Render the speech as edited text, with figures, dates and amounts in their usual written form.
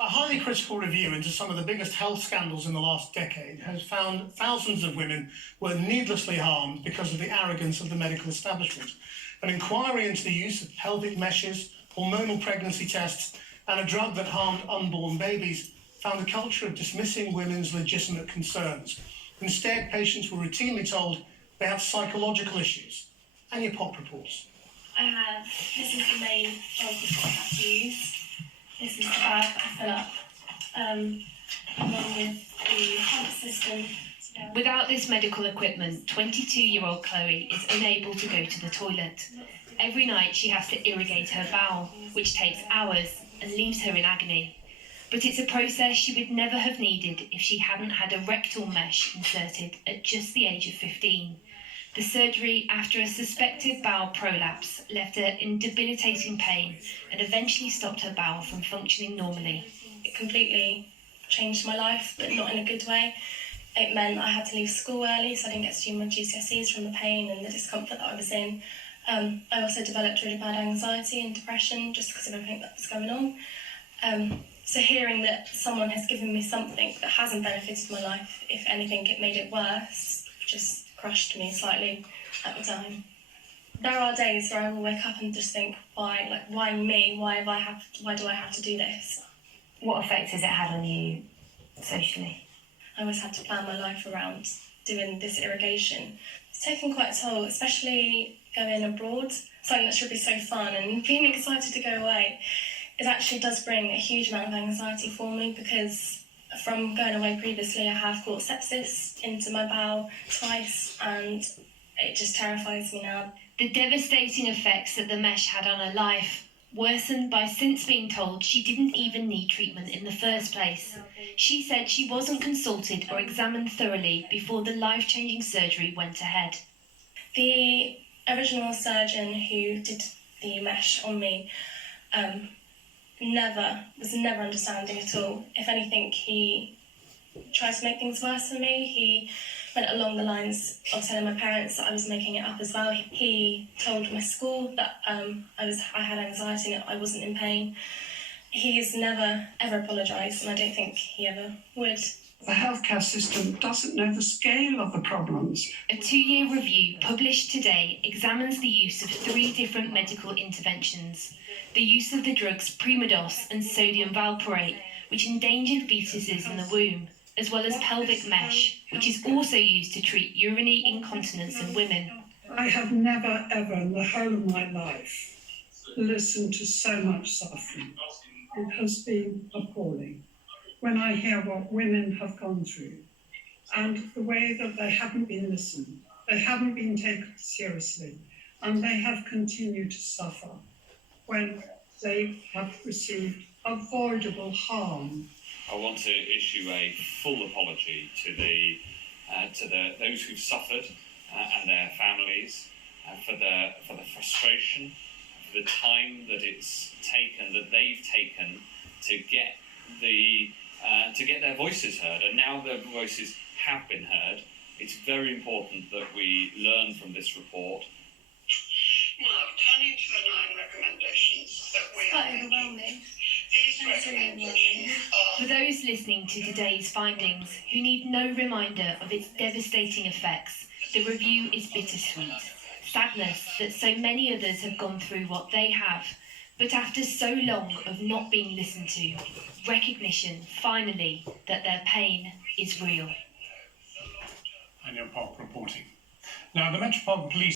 A highly critical review into some of the biggest health scandals in the last decade has found thousands of women were needlessly harmed because of the arrogance of the medical establishment. An inquiry into the use of pelvic meshes, hormonal pregnancy tests, and a drug that harmed unborn babies found a culture of dismissing women's legitimate concerns. Instead, patients were routinely told they have psychological issues. And your pop reports. This is the main bulb that I have to use. This is the bag that I fill up, along with the pump system. Without this medical equipment, 22-year-old Chloe is unable to go to the toilet. Every night she has to irrigate her bowel, which takes hours and leaves her in agony. But it's a process she would never have needed if she hadn't had a rectal mesh inserted at just the age of 15. The surgery, after a suspected bowel prolapse, left her in debilitating pain and eventually stopped her bowel from functioning normally. It completely changed my life, but not in a good way. It meant I had to leave school early, so I didn't get to do my GCSEs from the pain and the discomfort that I was in. I also developed really bad anxiety and depression just because of everything that was going on. So hearing that someone has given me something that hasn't benefited my life, if anything, it made it worse, just crushed me slightly at the time. There are days where I will wake up and just think, why me? Why do I have to do this? What effect has it had on you socially? I always had to plan my life around doing this irrigation. It's taken quite a toll, especially going abroad, something that should be so fun and being excited to go away. It actually does bring a huge amount of anxiety for me because from going away previously, I have caught sepsis into my bowel twice and it just terrifies me now. The devastating effects that the mesh had on her life worsened by since being told she didn't even need treatment in the first place. She said she wasn't consulted or examined thoroughly before the life-changing surgery went ahead. The original surgeon who did the mesh on me was never understanding at all. If anything, he tried to make things worse for me. He went along the lines of telling my parents that I was making it up as well. He told my school that I had anxiety and I wasn't in pain. He's never ever apologised, and I don't think he ever would. The healthcare system doesn't know the scale of the problems. A 2-year review published today examines the use of 3 different medical interventions. The use of the drugs Primados and sodium valproate, which endangered fetuses in the womb, as well as pelvic mesh, which is also used to treat urinary incontinence in women. I have never, ever in the whole of my life listened to so much suffering. It has been appalling. When I hear what women have gone through and the way that they haven't been listened, they haven't been taken seriously, and they have continued to suffer when they have received avoidable harm. I want to issue a full apology to those who've suffered and their families for the frustration, for the time that they've taken to get their voices heard, and now their voices have been heard. It's very important that we learn from this report. Now, turning to the 9 recommendations that we are making. These recommendations are... For those listening to today's findings who need no reminder of its devastating effects, the review is bittersweet. Sadness that so many others have gone through what they have, but after so long of not being listened to, recognition, finally, that their pain is real. And your pop reporting. Now, the Metropolitan Police